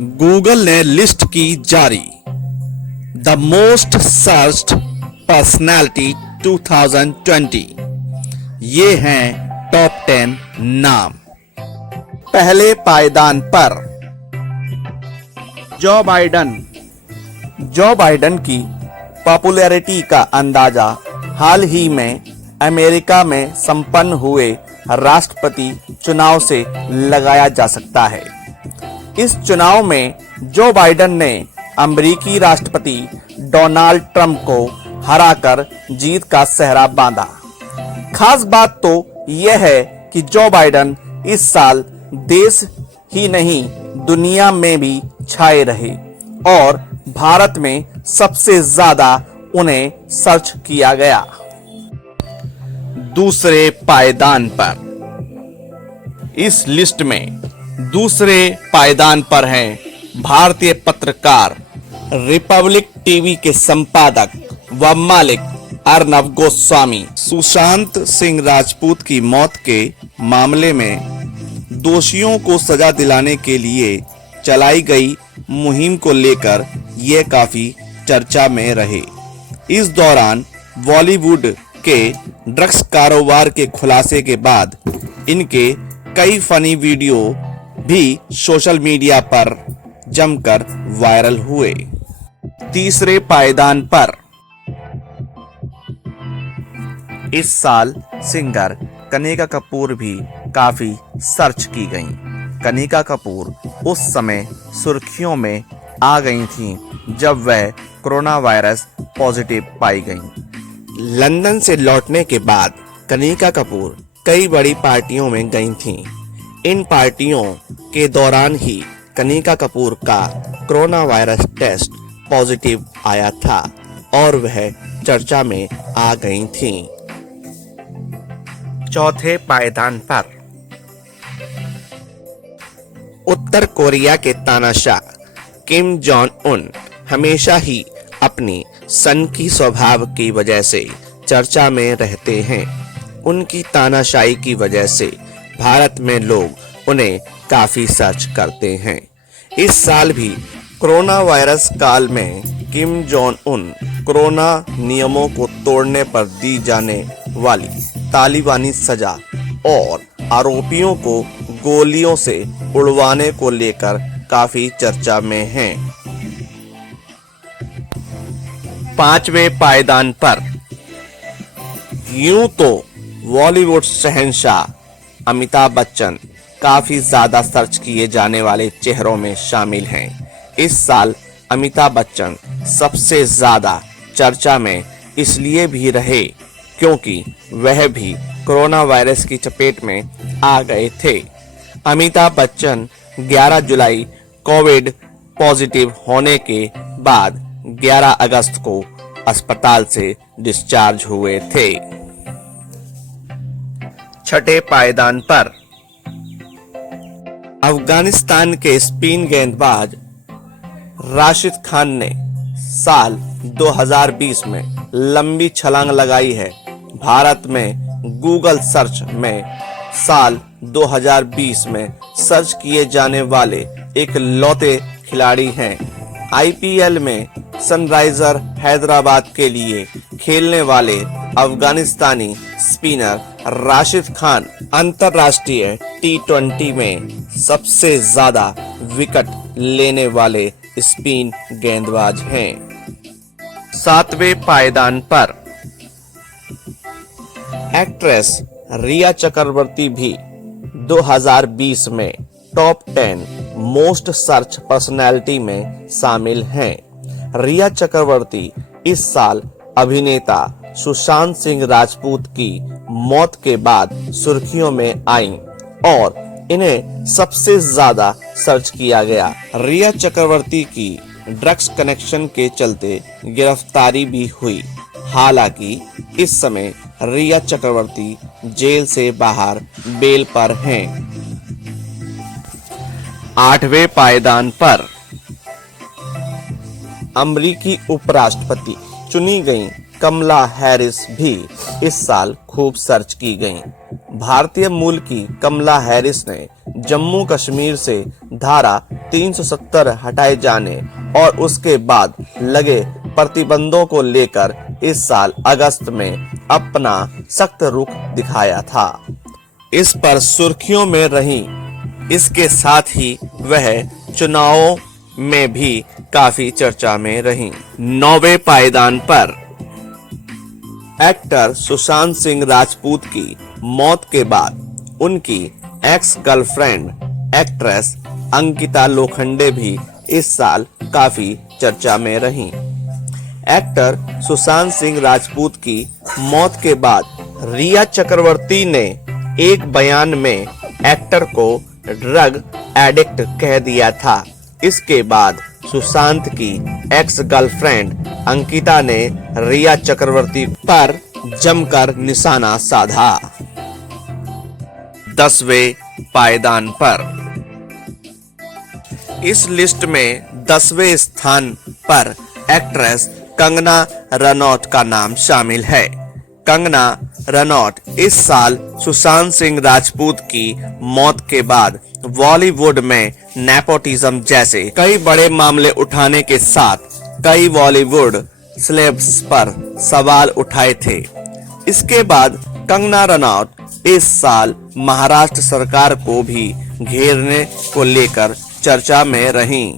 Google ने list की जारी द मोस्ट सर्च्ड पर्सनैलिटी 2020। ये हैं टॉप 10 नाम। पहले पायदान पर जो बाइडन की पॉपुलैरिटी का अंदाजा हाल ही में अमेरिका में संपन्न हुए राष्ट्रपति चुनाव से लगाया जा सकता है। इस चुनाव में जो बाइडन ने अमेरिकी राष्ट्रपति डोनाल्ड ट्रंप को हराकर जीत का सेहरा बांधा। खास बात तो यह है कि जो बाइडन इस साल देश ही नहीं दुनिया में भी छाए रहे और भारत में सबसे ज्यादा उन्हें सर्च किया गया। दूसरे पायदान पर इस लिस्ट में दूसरे पायदान पर हैं भारतीय पत्रकार, रिपब्लिक टीवी के संपादक व मालिक अर्नब गोस्वामी। सुशांत सिंह राजपूत की मौत के मामले में दोषियों को सजा दिलाने के लिए चलाई गई मुहिम को लेकर ये काफी चर्चा में रहे। इस दौरान बॉलीवुड के ड्रग्स कारोबार के खुलासे के बाद इनके कई फनी वीडियो भी सोशल मीडिया पर जमकर वायरल हुए। तीसरे पायदान पर इस साल सिंगर कनिका कपूर भी काफी सर्च की गईं। कनिका कपूर उस समय सुर्खियों में आ गई थीं जब वह कोरोना वायरस पॉजिटिव पाई गईं। लंदन से लौटने के बाद कनिका कपूर कई बड़ी पार्टियों में गई थीं। इन पार्टियों के दौरान ही कनिका कपूर का कोरोना वायरस टेस्ट पॉजिटिव आया था और वह चर्चा में आ गई थीं। चौथे पायदान पर उत्तर कोरिया के तानाशाह किम जोंग उन हमेशा ही अपनी सनकी स्वभाव की वजह से चर्चा में रहते हैं। उनकी तानाशाही की वजह से भारत में लोग उन्हें काफी सर्च करते हैं। इस साल भी कोरोना वायरस काल में किम जोंग उन कोरोना नियमों को तोड़ने पर दी जाने वाली तालिबानी सजा और आरोपियों को गोलियों से उड़वाने को लेकर काफी चर्चा में हैं। पांचवें पायदान पर यूं तो बॉलीवुड शहंशाह अमिताभ बच्चन काफी ज्यादा सर्च किए जाने वाले चेहरों में शामिल हैं। इस साल अमिताभ बच्चन सबसे ज्यादा चर्चा में इसलिए भी रहे क्योंकि वह भी कोरोना वायरस की चपेट में आ गए थे। अमिताभ बच्चन 11 जुलाई कोविड पॉजिटिव होने के बाद 11 अगस्त को अस्पताल से डिस्चार्ज हुए थे। छठे पायदान पर अफगानिस्तान के स्पिन गेंदबाज राशिद खान ने साल 2020 में लंबी छलांग लगाई है। भारत में गूगल सर्च में साल 2020 में सर्च किए जाने वाले एक लौते खिलाड़ी हैं। आईपीएल में सनराइजर हैदराबाद के लिए खेलने वाले अफगानिस्तानी स्पिनर राशिद खान अंतर्राष्ट्रीय T20 में सबसे ज्यादा विकेट लेने वाले स्पिन गेंदबाज हैं। सातवें पायदान पर एक्ट्रेस रिया चक्रवर्ती भी 2020 में टॉप 10 मोस्ट सर्च पर्सनैलिटी में शामिल हैं। रिया चक्रवर्ती इस साल अभिनेता सुशांत सिंह राजपूत की मौत के बाद सुर्खियों में आईं और इन्हें सबसे ज्यादा सर्च किया गया। रिया चक्रवर्ती की ड्रग्स कनेक्शन के चलते गिरफ्तारी भी हुई। हालांकि इस समय रिया चक्रवर्ती जेल से बाहर बेल पर हैं। आठवें पायदान पर अमेरिकी उपराष्ट्रपति चुनी गई कमला हैरिस भी इस साल खूब सर्च की गईं। भारतीय मूल की कमला हैरिस ने जम्मू कश्मीर से धारा 370 हटाए जाने और उसके बाद लगे प्रतिबंधों को लेकर इस साल अगस्त में अपना सख्त रुख दिखाया था। इस पर सुर्खियों में रही। इसके साथ ही वह चुनावों में भी काफी चर्चा में रही। 9वें पायदान पर एक्टर सुशांत सिंह राजपूत की मौत के बाद उनकी ex girlfriend actress Ankita Lokhande भी इस साल काफी चर्चा में रही। एक्टर सुशांत सिंह राजपूत की मौत के बाद रिया चक्रवर्ती ने एक बयान में एक्टर को ड्रग एडिक्ट कह दिया था। इसके बाद सुशांत की एक्स गर्लफ्रेंड अंकिता ने रिया चक्रवर्ती पर जमकर निशाना साधा। 10वें पायदान पर इस लिस्ट में 10वें स्थान पर एक्ट्रेस कंगना रनौत का नाम शामिल है। कंगना रनौत इस साल सुशांत सिंह राजपूत की मौत के बाद बॉलीवुड में नेपोटिज्म जैसे कई बड़े मामले उठाने के साथ कई बॉलीवुड सेलेब्स पर सवाल उठाए थे। इसके बाद कंगना रनौत इस साल महाराष्ट्र सरकार को भी घेरने को लेकर चर्चा में रहीं।